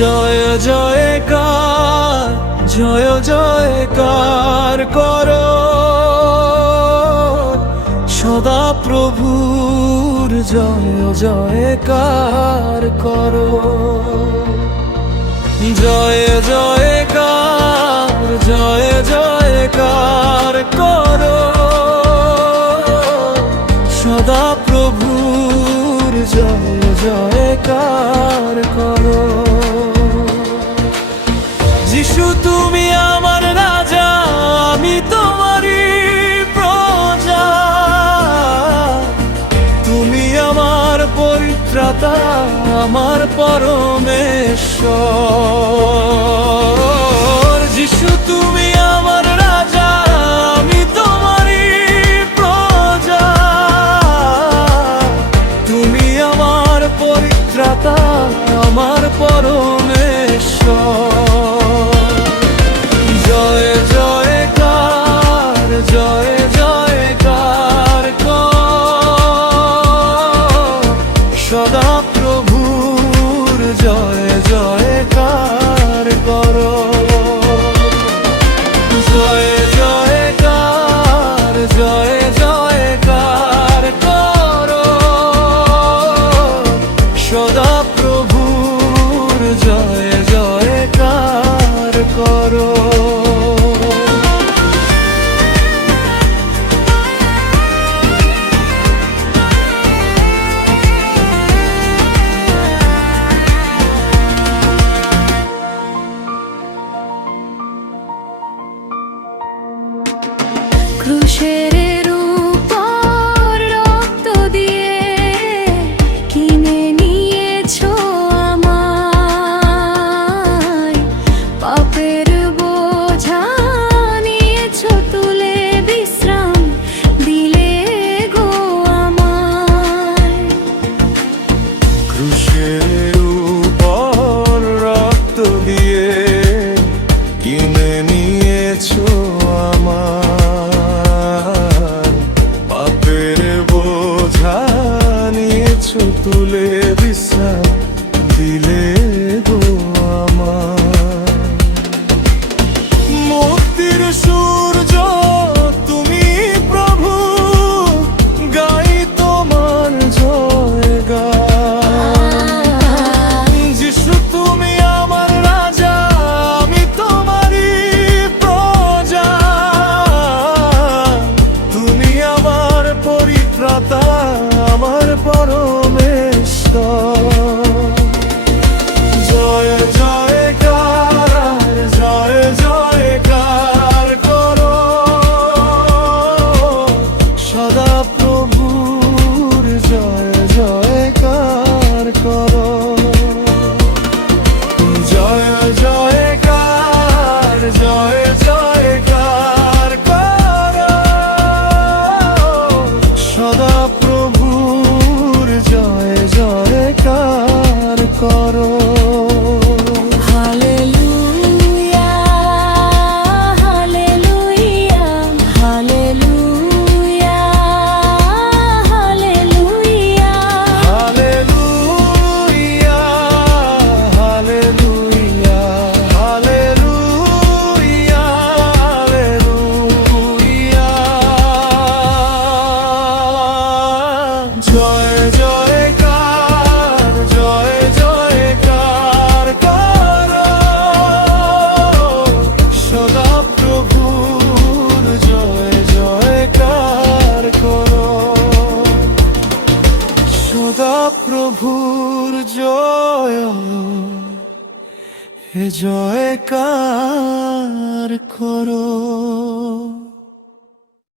জয় জয়কার, জয় জয়কার করো সদা প্রভুর, জয় জয়কার করো। জয় জয়কার, জয় জয়কার করো সদা প্রভুর, জয় জয়কার করো। যিশু তুমি আমার রাজা, আমি তোমারই প্রজা, তুমি আমার পরিত্রাতা, আমার পরমেশ্বর। যিশু তুমি আমার রাজা, আমি তোমারই প্রজা, তুমি আমার পরিত্রাতা, আমার পরমেশ্বর। জয় জয়কার, জয় জয়কার সদা প্রভুর, জয় জয়কার করো। জয় জয়কার, জয় জয়কার করো সদা প্রভুর, জয় জয়কার করো। ক্রুশের উপর রক্ত দিয়ে কিনে নিয়েছো আমায়, পাপের বোঝা নিয়েছো তুলে, বিশ্রাম দিলে গো আমায়। ক্রুশের উপর রক্ত দিয়ে কিনে নিয়েছো আমার, পাপের বোঝা নিয়েছো তুলে, বিশ্রাম দিলে গো আমার। মুক্তির সূর্য তুমি প্রভু, গাই তোমার জয়গান। যিশু তুমি আমার রাজা, আমি তোমারই প্রজা, তুমি আমার পরিত্রাতা, আমার পরমেশ্বর। জয় জয়কার, জয় জয়কার করো সদা প্রভুর, জয় জয়কার করো। জয় জয়কার, জয় জয়কার করো সদা প্রভুর, জয় জয়কার করো। Hallelujah, hallelujah, hallelujah, hallelujah, hallelujah, hallelujah, hallelujah, hallelujah. জয় জয়কার, জয় জয়কার করো সদা প্রভুর, জয় জয়কার করো সদা প্রভুর, জয় জয়কার করো।